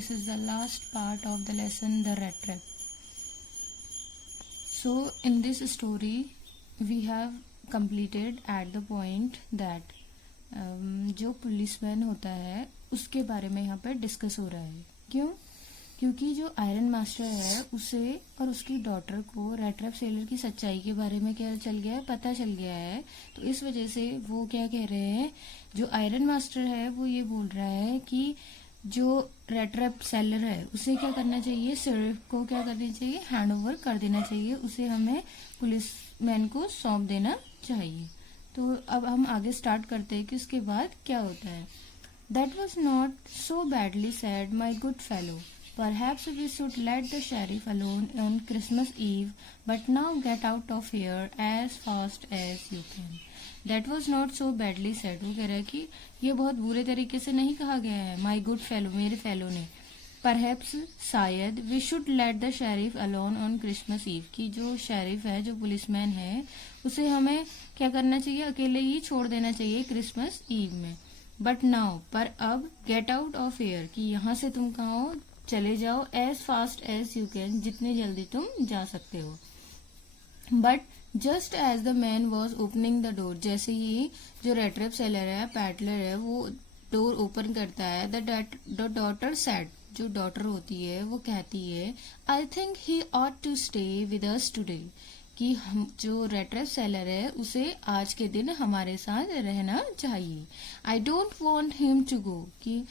this is the last part of the lesson, the rat trap. So in this story we have completed at the point that जो policeman होता है उसके बारे में यहाँ पर डिस्कस हो रहा है. क्यों? क्योंकि जो आयरन मास्टर है उसे और उसकी डॉटर को रैट ट्रैप सेलर की सच्चाई के बारे में क्या चल गया है, पता चल गया है. तो इस वजह से वो क्या कह रहे हैं, जो आयरन मास्टर है वो ये बोल रहा है कि जो रैट ट्रैप सेलर है उसे क्या करना चाहिए, शरीफ को क्या करना चाहिए, हैंड ओवर कर देना चाहिए, उसे हमें पुलिसमैन को सौंप देना चाहिए. तो अब हम आगे स्टार्ट करते हैं कि उसके बाद क्या होता है. That was not so badly sad my good fellow. Perhaps we should let the sheriff alone on Christmas Eve, but now get out of here as fast as you can. That was not so badly said. वो कह रहा है कि ये बहुत बुरे तरीके से नहीं कहा गया है. My good fellow, मेरे फेलो ने. Perhaps शायद we should let the sheriff alone on Christmas Eve. कि जो शेरिफ है, जो पुलिसमैन है, उसे हमें क्या करना चाहिए, अकेले ही छोड़ देना चाहिए क्रिसमस ईव में. बट नाउ, पर अब गेट आउट ऑफ एयर, कि यहाँ से तुम कहाँ हो, चले जाओ, as fast as you can, जितने जल्दी तुम जा सकते हो. But just as the man was opening the door, जैसे ही जो रैट ट्रैप सेलर है, पैडलर है, वो डोर ओपन करता है, द डॉटर सेड, जो डॉटर होती है वो कहती है, I think he ought to stay with us today, कि हम जो रैट ट्रैप सेलर है उसे आज के दिन हमारे साथ रहना चाहिए. I don't want him to go, कि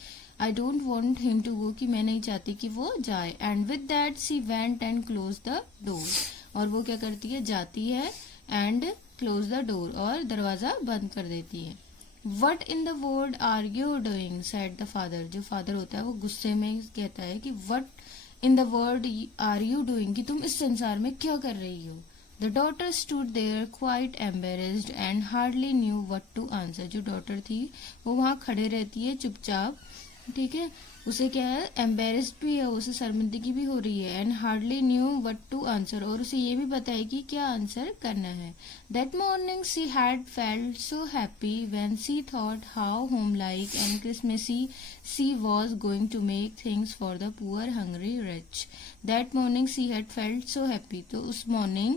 I don't want him to go, कि मैं नहीं चाहती कि वो जाए. And with that she went and close the door, और वो क्या करती है, जाती है एंड क्लोज द डोर, और दरवाजा बंद कर देती है. What in the world are you doing, said the father. जो फादर होता है वो गुस्से में कहता है कि what in the world are you doing, कि तुम इस संसार में क्या कर रही हो. The daughter stood there quite embarrassed and hardly knew what to answer. जो डॉटर थी वो वहां खड़े रहती है चुपचाप, ठीक है, उसे क्या है, एम्बेरेस्ड भी है, उसे शर्मिंदगी भी हो रही है, and hardly knew what to answer, और उसे ये भी पता है कि क्या आंसर करना है. That morning she had felt so happy when she thought how home like and Christmassy she was going to make things for the poor hungry rich. That morning she had felt so happy. तो उस morning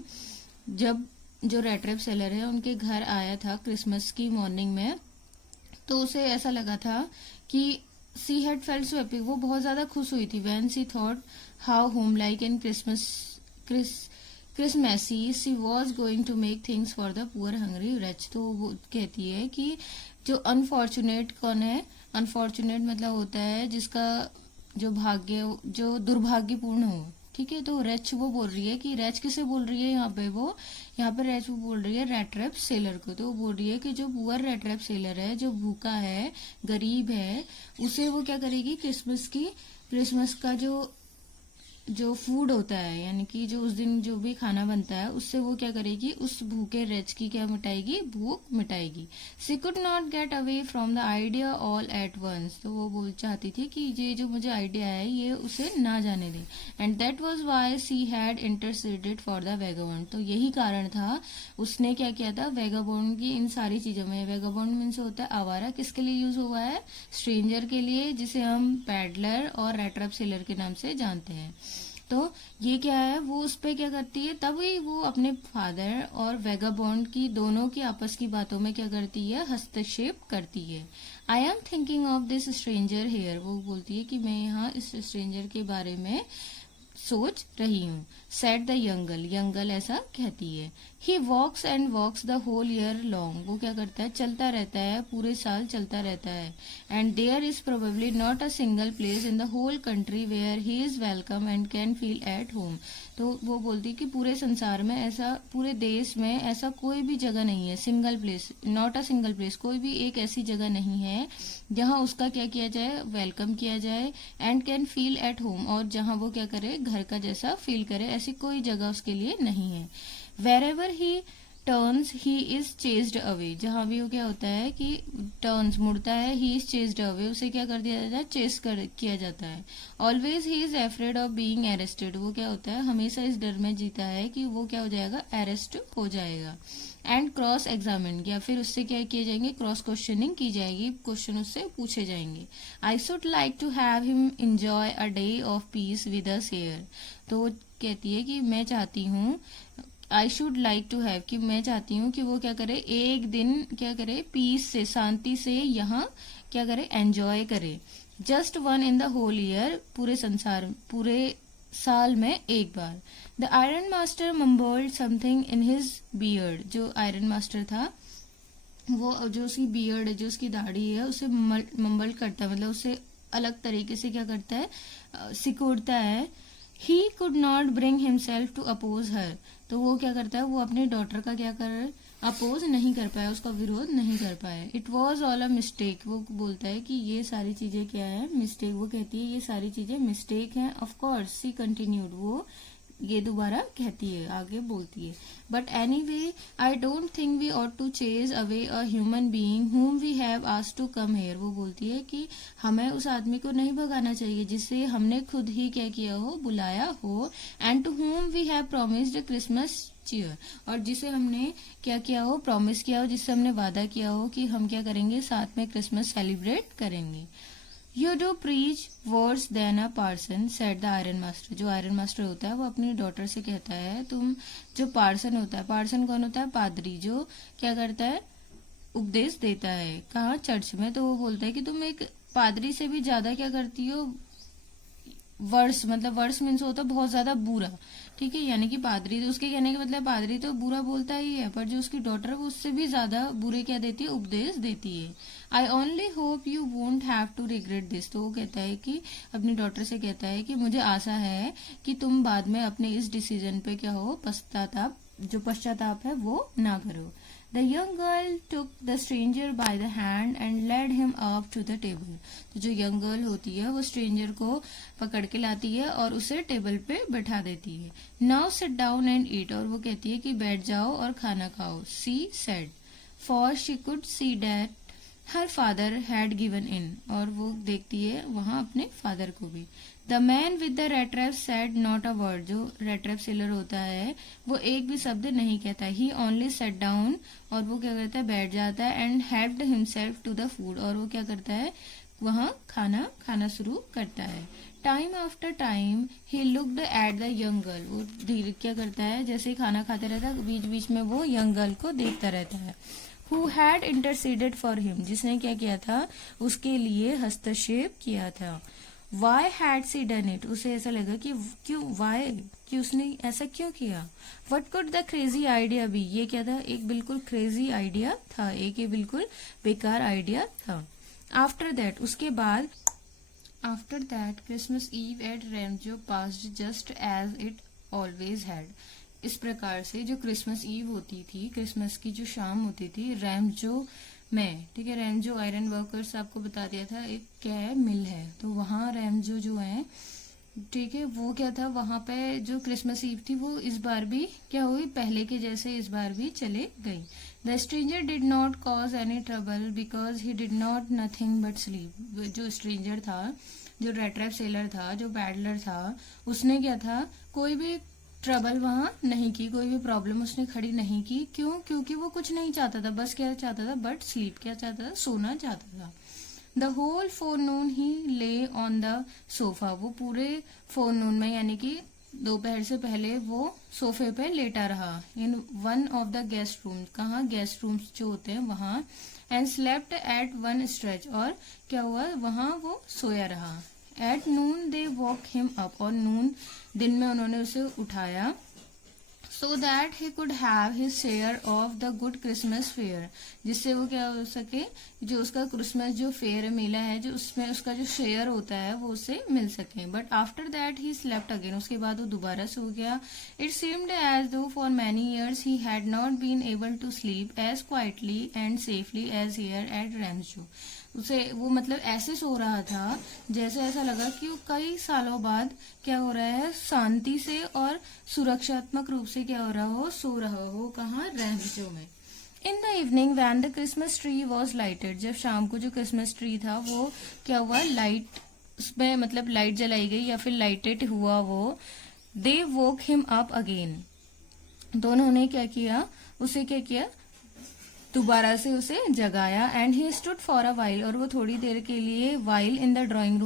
जब जो rat trap seller है उनके घर आया था Christmas की मॉर्निंग में, तो उसे ऐसा लगा था कि she had felt so happy, वो बहुत ज्यादा खुश हुई थी. When she thought how home like and Christmassy she was going to make things for the poor hungry rich. तो वो कहती है कि जो अनफॉर्चुनेट कौन है, अनफॉर्चुनेट मतलब होता है जिसका जो भाग्य, जो दुर्भाग्यपूर्ण हो, ठीक है. तो रेच वो बोल रही है कि रेच किसे बोल रही है यहाँ पे, वो यहाँ पे रेच वो बोल रही है रैट ट्रैप सेलर को. तो वो बोल रही है कि जो पुअर रैट ट्रैप सेलर है, जो भूखा है, गरीब है, उसे वो क्या करेगी, क्रिसमस का जो फूड होता है, यानी कि जो उस दिन जो भी खाना बनता है, उससे वो क्या करेगी, उस भूखे रेच की क्या मिटाएगी, भूख मिटाएगी. She could not get away from the idea all at once. तो वो बोल चाहती थी कि ये जो मुझे आइडिया है ये उसे ना जाने दे. And that was why she had interceded for the vagabond. तो यही कारण था, उसने क्या किया था, वेगाबॉन्ड की इन सारी चीजों में, वेगाबॉन्ड मीन्स होता है आवारा, किसके लिए यूज हुआ है, स्ट्रेंजर के लिए, जिसे हम पैडलर और रैट ट्रैप सेलर के नाम से जानते हैं. तो ये क्या है, वो उस पे क्या करती है, तभी वो अपने फादर और वेगाबॉन्ड की दोनों की आपस की बातों में क्या करती है, हस्तक्षेप करती है. I am thinking of this stranger here. वो बोलती है कि मैं यहाँ इस स्ट्रेंजर के बारे में सोच रही हूँ. सेड द यंगल ऐसा कहती है. He walks and walks the whole year long. वो क्या करता है, चलता रहता है, पूरे साल चलता रहता है. And there is probably not a single place in the whole country where he is welcome and can feel at home. तो वो बोलती है कि पूरे संसार में ऐसा, पूरे देश में ऐसा कोई भी जगह नहीं है, single place, not a single place, कोई भी एक ऐसी जगह नहीं है जहाँ उसका क्या किया जाए, वेलकम किया जाए, and can feel at home, और जहाँ वो क्या करे, घर का जैसा फील करे, ऐसी कोई जगह उसके लिए नहीं है. Wherever he turns he is chased away, जहां भी वो क्या होता है कि टर्न्स मुड़ता है, ही इज चेस्ड अवे, उसे क्या कर दिया जाता है, चेस कर किया जाता है। Always he is afraid of being arrested, वो क्या होता है, हमेशा इस डर में जीता है कि वो क्या हो जाएगा, अरेस्ट हो जाएगा। एंड क्रॉस एग्जामिन, या फिर उससे क्या किए जाएंगे, क्रॉस क्वेश्चनिंग की जाएगी, क्वेश्चन उससे पूछे जाएंगे। I should like to have him enjoy a day of peace with us here, तो वो कहती है कि मैं चाहती हूँ, I should like to have, कि मैं चाहती हूँ कि वो क्या करे, एक दिन क्या करे, पीस से, शांति से यहाँ क्या करे, एंजॉय करे। Just one in the whole year, पूरे संसार, पूरे साल में एक बार। The iron master mumbled something in his beard, जो आयरन मास्टर था वो जो उसकी बियर्ड है, जो उसकी दाढ़ी है, उसे मम्बल करता है, मतलब उसे अलग तरीके से क्या करता है, सिकोड़ता है। He could not bring himself to oppose her, तो वो क्या करता है, वो अपनी डॉटर का क्या कर, अपोज नहीं कर पाया, उसका विरोध नहीं कर पाया। It was all a mistake, वो बोलता है कि ये सारी चीजें क्या है, मिस्टेक, वो कहती है ये सारी चीजें मिस्टेक हैं। ऑफ कोर्स सी कंटिन्यूड, वो ये दोबारा कहती है, आगे बोलती है। But anyway I don't think we ought to chase away a human being whom we have asked to come here, वो बोलती है कि हमें उस आदमी को नहीं भगाना चाहिए जिसे हमने खुद ही क्या किया हो, बुलाया हो। And to whom we have promised Christmas cheer, और जिसे हमने क्या किया हो, प्रॉमिस किया हो, जिससे हमने वादा किया हो कि हम क्या करेंगे, साथ में क्रिसमस सेलिब्रेट करेंगे। You do preach words than a parson, said the iron master, जो आयरन मास्टर होता है वो अपनी डॉटर से कहता है, तुम, जो पार्सन होता है, पार्सन कौन होता है, पादरी, जो क्या करता है, उपदेश देता है, कहाँ, चर्च में, तो वो बोलता है कि तुम एक पादरी से भी ज्यादा क्या करती हो, वर्स, मतलब वर्स मीन्स होता है बहुत ज्यादा बुरा, ठीक है, यानी कि पादरी, तो उसके कहने का मतलब पादरी तो बुरा बोलता ही है, पर जो उसकी डॉटर है वो उससे भी ज्यादा बुरे क्या देती है, उपदेश देती है। I only hope you won't have to regret this, तो वो कहता है कि अपनी डॉटर से कहता है कि मुझे आशा है कि तुम बाद में अपने इस डिसीजन पे क्या हो, पश्चाताप, जो पश्चाताप है वो ना करो। The young girl took the stranger by the hand and led him up to the table. तो जो यंग गर्ल होती है वो स्ट्रेंजर को पकड़ के लाती है और उसे टेबल पे बैठा देती है। Now sit down and eat, और वो कहती है कि बैठ जाओ और खाना खाओ। She said, for she could see that her father had given in, और वो देखती है वहां अपने फादर को भी। The man with the rat trap said not a word, जो रेड ट्रैप सेलर होता है वो एक भी शब्द नहीं कहता। ही ओनली सेट डाउन, और वो क्या करता है, बैठ जाता है। And helped himself to the food, और वो क्या करता है, वहाँ खाना खाना शुरू करता है। Time after time he looked at the young girl, वो धीरे क्या करता है, जैसे ही खाना खाते रहता है बीच बीच में वो यंग गर्ल को देखता रहता है। Who had interceded for him, जिसने क्या किया था, उसके लिए हस्तक्षेप किया था। Why had she done it, उसे ऐसा लगा कि क्यों, वाई, कि उसने ऐसा क्यों किया। What could the crazy idea be, ये क्या था, एक बिल्कुल क्रेजी आइडिया था, एक ये बिल्कुल बेकार आइडिया था। आफ्टर दैट, उसके बाद, after that Christmas Eve at Ramsjo passed just as it always had, इस प्रकार से जो क्रिसमस ईव होती थी, क्रिसमस की जो शाम होती थी रैमजो में, ठीक है, रैमजो आयरन वर्कर्स आपको बता दिया था, एक क्या है, मिल है, तो वहाँ रैमजो जो है, ठीक है, वो क्या था, वहां पे जो क्रिसमस ईव थी वो इस बार भी क्या हुई, पहले के जैसे इस बार भी चले गई। The stranger did not cause any trouble because he did not nothing but sleep, जो स्ट्रेंजर था, जो रेड ट्रैप सेलर था, जो पैडलर था, उसने क्या था, कोई भी ट्रबल वहां नहीं की, कोई भी प्रॉब्लम उसने खड़ी नहीं की। क्यों, क्योंकि वो कुछ नहीं चाहता था, बस क्या चाहता था, बट स्लीप, क्या चाहता था, सोना चाहता था। द होल फोरनून ही ले ऑन द सोफा, वो पूरे फोरनून में यानी कि दोपहर से पहले वो सोफे पे लेटा रहा। In one of the guest room, कहाँ, गेस्ट रूम्स जो होते हैं वहां। And slept at one stretch, और क्या हुआ, वहां वो सोया रहा। At noon they walk him up, और नून दिन में उन्होंने उसे उठाया। So that he could have his share of the good Christmas fair, जिससे वो क्या हो सके, जो उसका क्रिसमस जो फेयर मेला है, जो उसमें उसका जो शेयर होता है वो उसे मिल सके। But after that he slept again, उसके बाद वो दोबारा सो गया। It seemed as though for many years he had not been able to sleep as quietly and safely as here at Ramsjo, उसे वो मतलब ऐसे सो रहा था जैसे ऐसा लगा कि वो कई सालों बाद क्या हो रहा है, शांति से और सुरक्षात्मक रूप से क्या हो रहा हो, सो रहा हो। कहाँ? रहमचो में। In the evening when the Christmas tree was lighted, जब शाम को जो क्रिसमस ट्री था वो क्या हुआ, लाइट उसमें मतलब लाइट जलाई गई या फिर लाइटेड हुआ वो। दे वोक हिम अप अगेन, दोनों ने क्या किया, उसे क्या किया, दोबारा से उसे जगाया। And he stood for a while, और वो थोड़ी देर के लिए while in the drawing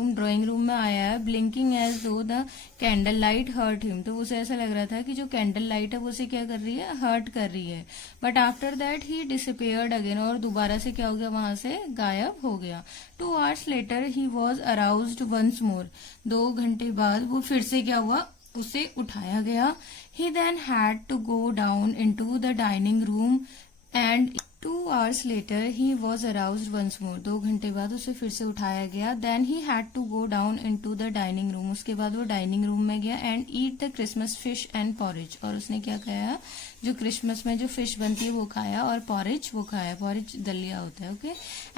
room में आया है, blinking as though the candle light hurt him, तो उसे ऐसा लग रहा था कि जो कैंडल लाइट है वो उसे क्या कर रही है, हर्ट कर रही है। But after that he disappeared again, और दोबारा से क्या हो गया, वहां से गायब हो गया। 2 hours later he was aroused once more, 2 घंटे बाद वो फिर से क्या हुआ, उसे उठाया गया। He then had to go down into the dining room and 2 hours later he was aroused once more, 2 घंटे बाद उसे फिर से उठाया गया। Then he had to go down into the dining room, उसके बाद वो डाइनिंग रूम में गया। And eat the Christmas fish and porridge, और उसने क्या खाया, जो क्रिसमस में जो फिश बनती है वो खाया, और पॉरेज वो खाया, पॉरेज दलिया होता है। Okay,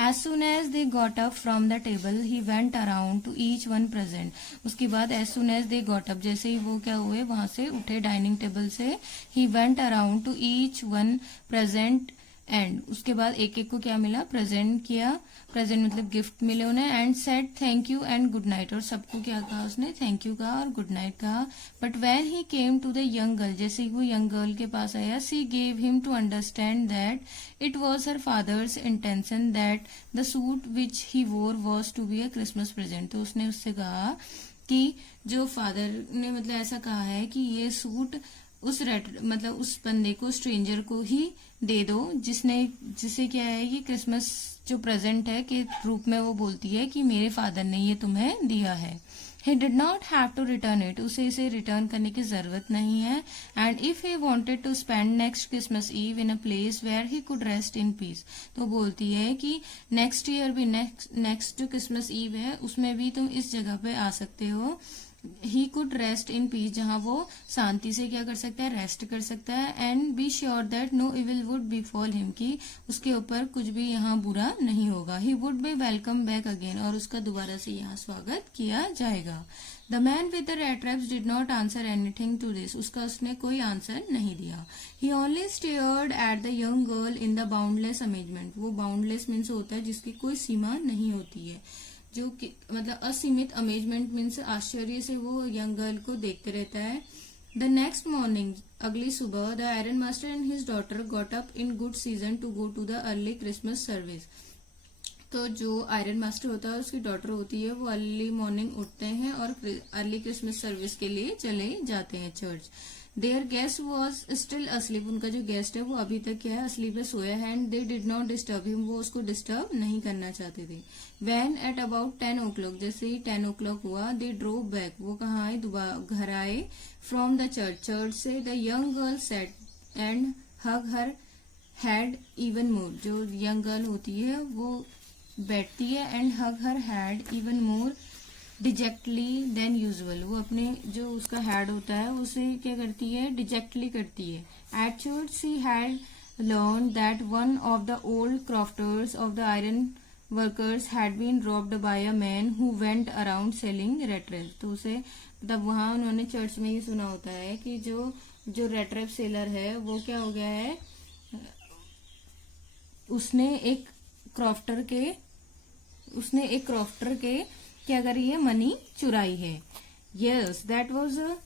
as soon as they got up from the table he went around to each one present, उसके बाद as soon as they got up, जैसे ही वो क्या हुए वहां से उठे डाइनिंग टेबल से, ही went around to each one present, and उसके बाद एक एक को क्या मिला, प्रेजेंट किया, प्रेजेंट मतलब गिफ्ट मिले उन्हें। And said thank you and good night, और सबको क्या कहा उसने, थैंक यू कहा और गुड नाइट कहा। But when he came to the young girl, जैसे ही वो यंग गर्ल के पास आया, she gave him to understand that it was her father's intention that the suit which he wore was to be a Christmas present, तो उसने उससे कहा कि जो फादर ने मतलब ऐसा कहा है कि ये सूट उस मतलब उस बंदे को, स्ट्रेंजर को ही दे दो जिसे क्या है, ये क्रिसमस जो प्रेजेंट है के रूप में वो बोलती है कि मेरे फादर ने ये तुम्हें दिया है। He did not have to return it, उसे इसे रिटर्न करने की जरूरत नहीं है। And if he wanted to spend next Christmas eve in a place where he could rest in peace, तो बोलती है कि नेक्स्ट ईयर भी नेक्स्ट जो क्रिसमस ईव है उसमें भी तुम इस जगह पे आ सकते हो। ही कुड रेस्ट इन पीस, जहां वो शांति से क्या कर सकता है, रेस्ट कर सकता है। And be sure that no evil would befall him, कि उसके ऊपर कुछ भी यहाँ बुरा नहीं होगा। He would be welcome back again, और उसका दोबारा से यहाँ स्वागत किया जाएगा। The man with the rat traps did not answer anything to this, उसने कोई आंसर नहीं दिया। He only stared at the young girl in the boundless amazement, वो बाउंडलेस मीन्स होता है जिसकी कोई सीमा नहीं होती है, जो मतलब असीमित अमेजमेंट मीन्स आश्चर्य से वो यंग गर्ल को देखते रहता है। द नेक्स्ट मॉर्निंग, अगली सुबह, the iron master and his daughter got up in good season to go to the early Christmas service, तो जो आयरन मास्टर होता है उसकी डॉटर होती है, वो अर्ली मॉर्निंग उठते हैं और अर्ली क्रिसमस सर्विस के लिए चले जाते हैं church. There guest was still asleep, उनका जो गेस्ट है वो अभी तक क्या है, असलीप पे सोया है। And they did not disturb him, वो उसको डिस्टर्ब नहीं करना चाहते थे। वैन एट अबाउट 10 o'clock, जैसे ही 10 o'clock हुआ, दे ड्रोव बैक, वो कहाँ आए, दोबारा घर आए, फ्रॉम द चर्च से। The young girl sat and hug her head even more, जो यंग गर्ल होती है वो बैठती है, and hug her head even more dejectedly than usual, वो अपने जो उसका हेड होता है उसे क्या करती है, डिजेक्टली करती है। At church she had learn that one of the old crofters of the iron workers had been robbed by a man who went around selling rattraps, तो उसे मतलब वहां उन्होंने चर्च में ही सुना होता है कि जो रेट्रेप सेलर है वो क्या हो गया है, उसने एक क्रॉफ्टर के क्या करी है, मनी चुराई है। Yes that was a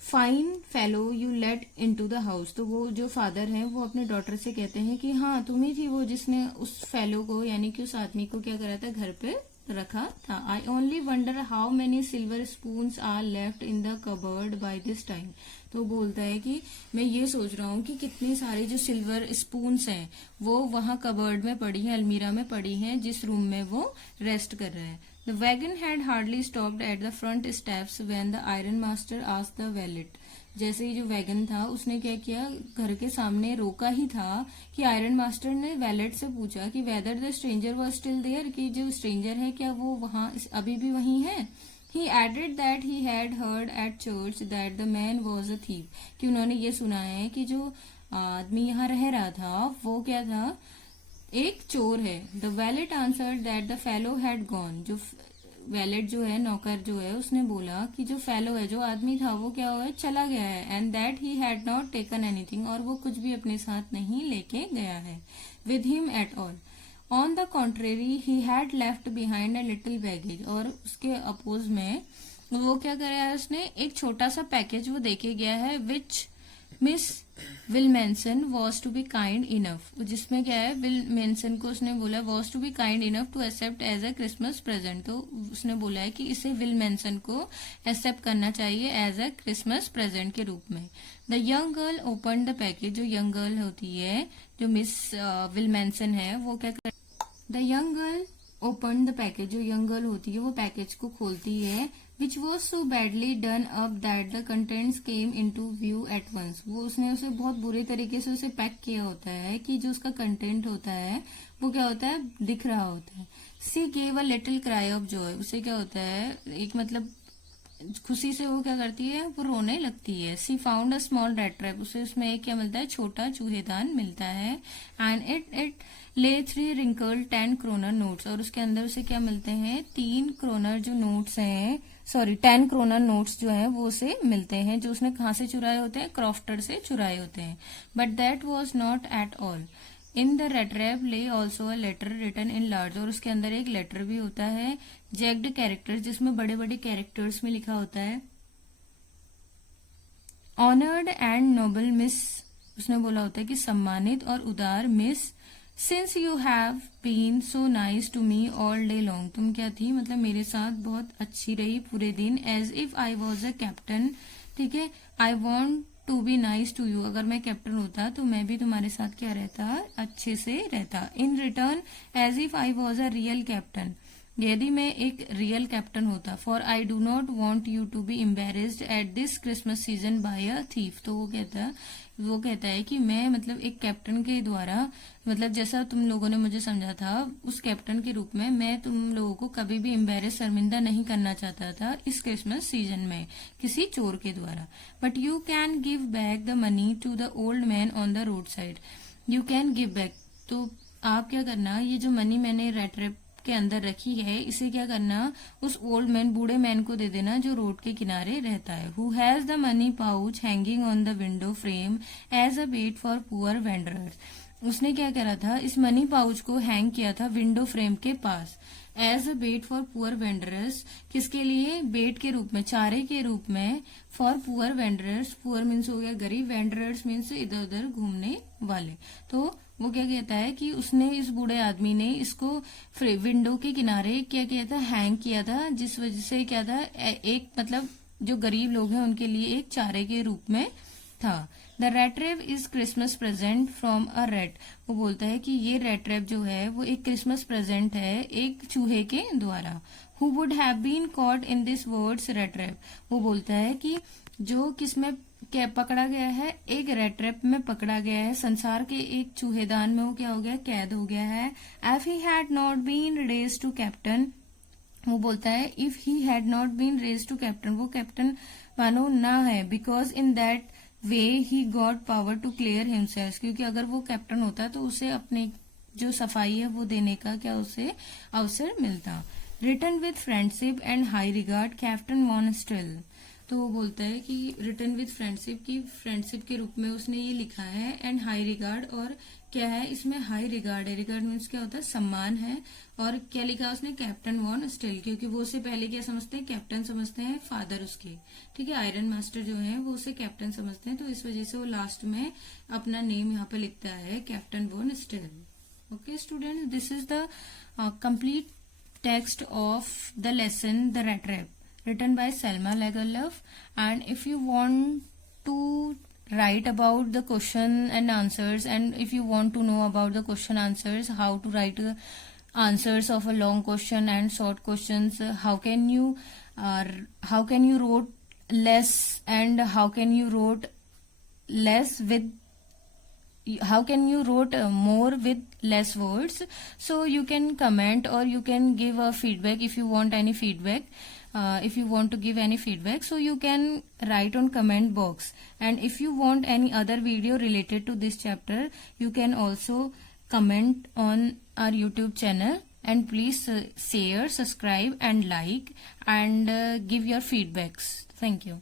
fine fellow you let into the house, तो वो जो फादर हैं वो अपने डॉटर से कहते हैं कि हाँ तुम ही थी वो जिसने उस फेलो को यानी कि उस आदमी को क्या करा था, घर पे रखा था। I only wonder how many silver spoon are left in the cupboard by this time, तो बोलता है कि मैं ये सोच रहा हूँ कि कितनी सारी जो सिल्वर स्पून्स हैं वो वहां कबर्ड में पड़ी हैं, अलमीरा में पड़ी हैं, जिस रूम में वो रेस्ट कर रहा है। The wagon had hardly stopped at the front steps when the iron master asked the valet, जैसे ही जो वैगन था उसने क्या किया, घर के सामने रोका ही था कि आयरन मास्टर ने वैलेट से पूछा कि whether the stranger was still there, कि जो स्ट्रेंजर है क्या वो वहां अभी भी वहीं है। He added that he had heard at church that the man was a thief, कि उन्होंने ये सुना है कि जो आदमी यहाँ रह रहा था वो क्या था, एक चोर है। The wallet answered that the fellow had gone, जो वैलेट जो है, नौकर जो है, उसने बोला कि जो फेलो है, जो आदमी था, वो क्या हुआ है, चला गया है। And that he had not taken anything, और वो कुछ भी अपने साथ नहीं लेके गया है with him at all. On the contrary he had left behind a little baggage, और उसके अपोज में वो क्या कराया है, उसने एक छोटा सा पैकेज वो देके गया है, which Miss Willmansson was to be kind enough, जिसमें क्या है, विलमेंसन को उसने बोला was to be kind enough to accept as a Christmas present, तो उसने बोला है कि इसे विलमेंसन को एक्सेप्ट करना चाहिए एज अ क्रिसमस प्रेजेंट के रूप में। The young girl open the package, जो यंग गर्ल होती है, जो मिस विलमेंसन है, वो क्या कर, the young girl open the package, जो यंग गर्ल होती है वो पैकेज को खोलती है, which was so badly done up that the contents came into view at once, वो उसने उसे बहुत बुरे तरीके से उसे पैक किया होता है कि जो उसका कंटेंट होता है वो क्या होता है, दिख रहा होता है। सी gave a little cry of Joy, उसे क्या होता है, एक मतलब खुशी से वो क्या करती है, वो रोने लगती है। She found a small rat trap, उसे उसमें एक क्या मिलता है, छोटा चूहेदान मिलता है। एंड इट ले 3 रिंकल 10 क्रोनर नोट्स, और उसके अंदर उसे क्या मिलते हैं, 3 क्रोनर जो नोट्स हैं, सॉरी 10 क्रोनर नोट्स जो हैं वो उसे मिलते हैं, जो उसने कहाँ से चुराए होते हैं, क्रॉफ्टर से चुराए होते हैं। But that was not at all, in the rat trap lay also a letter written in large, और उसके अंदर एक लेटर भी होता है, जैक्ड कैरेक्टर्स, जिसमें बड़े बड़े कैरेक्टर्स में लिखा होता है, ऑनर्ड एंड नोबल मिस, उसने बोला होता है कि सम्मानित और उदार miss, since you have been so nice to me all day long, तुम क्या थी, मतलब मेरे साथ बहुत अच्छी रही पूरे दिन, as if I was a captain, ठीक है, I want to be nice to you, अगर मैं कैप्टन होता तो मैं भी तुम्हारे साथ क्या रहता, अच्छे से रहता। In return as if I was a real captain, यदि मैं एक रियल कैप्टन होता। For I do not want you to be embarrassed at this Christmas season by a thief, तो वो कहता है कि मैं मतलब एक कैप्टन के द्वारा, मतलब जैसा तुम लोगों ने मुझे समझा था, उस कैप्टन के रूप में मैं तुम लोगों को कभी भी एम्बेरेस, शर्मिंदा नहीं करना चाहता था इस क्रिसमस सीजन में किसी चोर के द्वारा। But you can give back the money to the old man on the road side, you can give back, तो आप क्या करना, ये जो मनी मैंने रेड ट्रैप के अंदर रखी है, इसे क्या करना, उस ओल्ड मैन, बूढ़े मैन को दे देना जो रोड के किनारे रहता है। Who has the money pouch hanging on the window frame as a bait for poor wanderers, उसने क्या करा था, इस मनी पाउच को हैंग किया था विंडो फ्रेम के पास, as a bait for poor wanderers, किसके लिए, बेट के रूप में, चारे के रूप में, फॉर पुअर वेंडरर्स, पुअर मीन्स हो गया गरीब, वेंडरर्स मीन्स इधर उधर घूमने वाले। तो वो क्या कहता है कि उसने, इस बूढ़े आदमी ने इसको विंडो के किनारे क्या किया था, हैंग किया था, जिस वजह से क्या था, एक मतलब जो गरीब लोग हैं उनके लिए एक चारे के रूप में था। The rat trap is Christmas present from a red, वो बोलता है कि ये रेड ट्रैप जो है वो एक क्रिसमस प्रेजेंट है एक चूहे के द्वारा। Who would have been caught in this world's rat trap, वो बोलता है कि जो किसमें क्या पकड़ा गया है, एक रेड ट्रैप में पकड़ा गया है, संसार के एक चूहेदान में वो क्या हो गया, कैद हो गया है। If he had not been raised to captain, वो बोलता है if he had not been raised to captain, वो कैप्टन मानो ना है, because in that way he got power to clear himself, क्योंकि अगर वो कैप्टन होता तो उसे अपनी जो सफाई है वो देने का क्या उसे अवसर मिलता। Written with friendship and high regard captain von Stahle, तो वो बोलता है कि रिटन विथ फ्रेंडशिप की फ्रेंडशिप के रूप में उसने ये लिखा है, एंड हाई रिगार्ड, और क्या है इसमें हाई रिगार्ड है, रिगार्ड मीन्स क्या होता है, सम्मान है, और क्या लिखा उसने, कैप्टन वॉन स्टिल, क्योंकि वो उसे पहले क्या समझते हैं, कैप्टन समझते हैं, फादर उसके, ठीक है, आयरन मास्टर जो है वो उसे कैप्टन समझते हैं, तो इस वजह से वो लास्ट में अपना नेम यहाँ पे लिखता है, captain von Stahle. Okay students, this is the complete text of the lesson The Rat Trap, written by Selma Lagerlöf. And if you want to write about the question and answers, and if you want to know about the question answers, how to write answers of a long question and short questions, how can you wrote less, and how can you wrote less with, how can you wrote more with less words, so you can comment or you can give a feedback if you want any feedback, if you want to give any feedback, so you can write on comment box. And if you want any other video related to this chapter, you can also comment on our YouTube channel, and please share, subscribe and like, and give your feedbacks. Thank you.